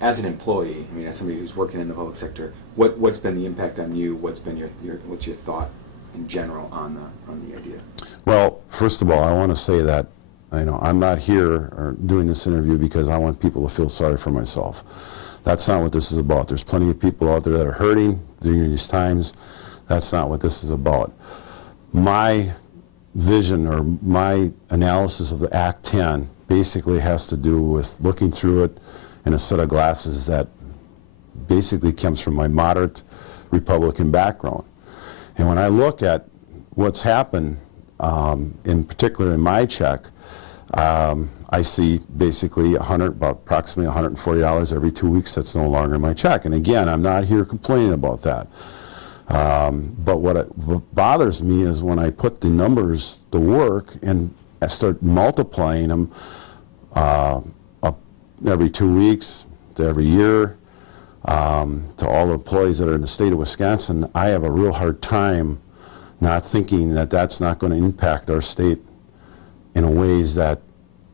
as an employee, I mean, as somebody who's working in the public sector, what's been the impact on you? What's been what's your thought in general on the idea? Well, first of all, I want to say that I'm not here or doing this interview because I want people to feel sorry for myself. That's not what this is about. There's plenty of people out there that are hurting during these times. That's not what this is about. My vision or my analysis of the Act 10 basically has to do with looking through it in a set of glasses that basically comes from my moderate Republican background. And when I look at what's happened, in particular in my check, I see basically approximately $140 every 2 weeks that's no longer in my check. And again, I'm not here complaining about that. But what bothers me is when I put the numbers to work and I start multiplying them up every 2 weeks to every year to all the employees that are in the state of Wisconsin, I have a real hard time not thinking that that's not going to impact our state in ways that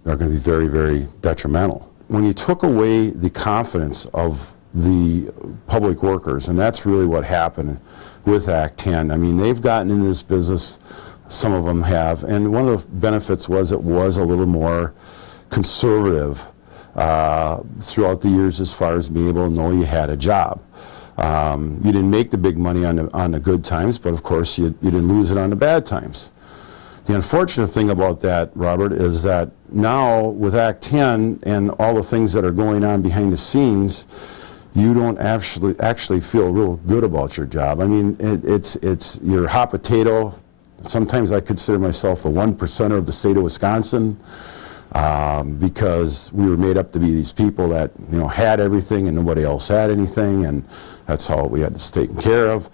are going to be very, very detrimental. When you took away the confidence of the public workers, and that's really what happened with Act 10. I mean, they've gotten into this business, some of them have, and one of the benefits was it was a little more conservative throughout the years as far as being able to know you had a job. You didn't make the big money on the good times, but of course you didn't lose it on the bad times. The unfortunate thing about that, Robert, is that now with Act 10 and all the things that are going on behind the scenes, you don't actually feel real good about your job. I mean, it's your hot potato. Sometimes I consider myself a 1%er of the state of Wisconsin because we were made up to be these people that had everything and nobody else had anything, and that's how we had to stay taken care of.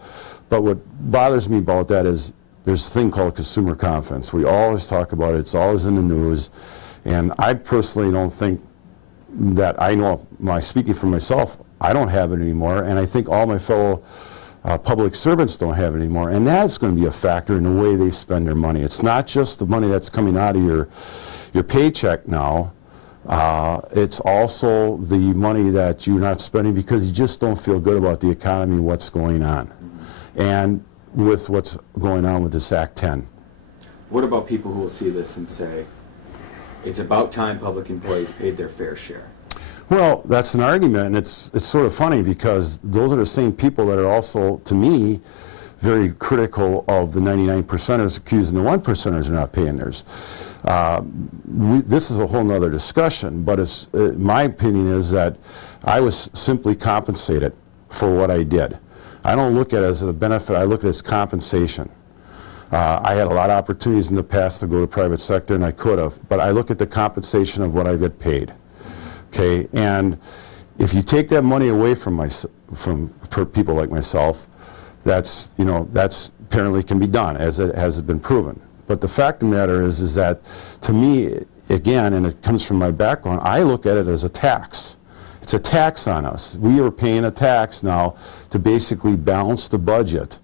But what bothers me about that is there's a thing called consumer confidence. We always talk about it. It's always in the news. And I personally don't think that speaking for myself, I don't have it anymore. And I think all my fellow public servants don't have it anymore. And that's going to be a factor in the way they spend their money. It's not just the money that's coming out of your paycheck now. It's also the money that you're not spending because you just don't feel good about the economy and what's going on. And with what's going on with this Act 10. What about people who will see this and say, it's about time public employees paid their fair share? Well, that's an argument, and it's sort of funny because those are the same people that are also, to me, very critical of the 99%ers accusing the 1%ers are not paying theirs. This is a whole nother discussion, but my opinion is that I was simply compensated for what I did. I don't look at it as a benefit, I look at it as compensation. I had a lot of opportunities in the past to go to private sector, and I could have, but I look at the compensation of what I get paid. Okay, and if you take that money away from people like myself, that's apparently can be done, as it has been proven. But the fact of the matter is that, to me, again, and it comes from my background, I look at it as a tax. It's a tax on us. We are paying a tax now to basically balance the budget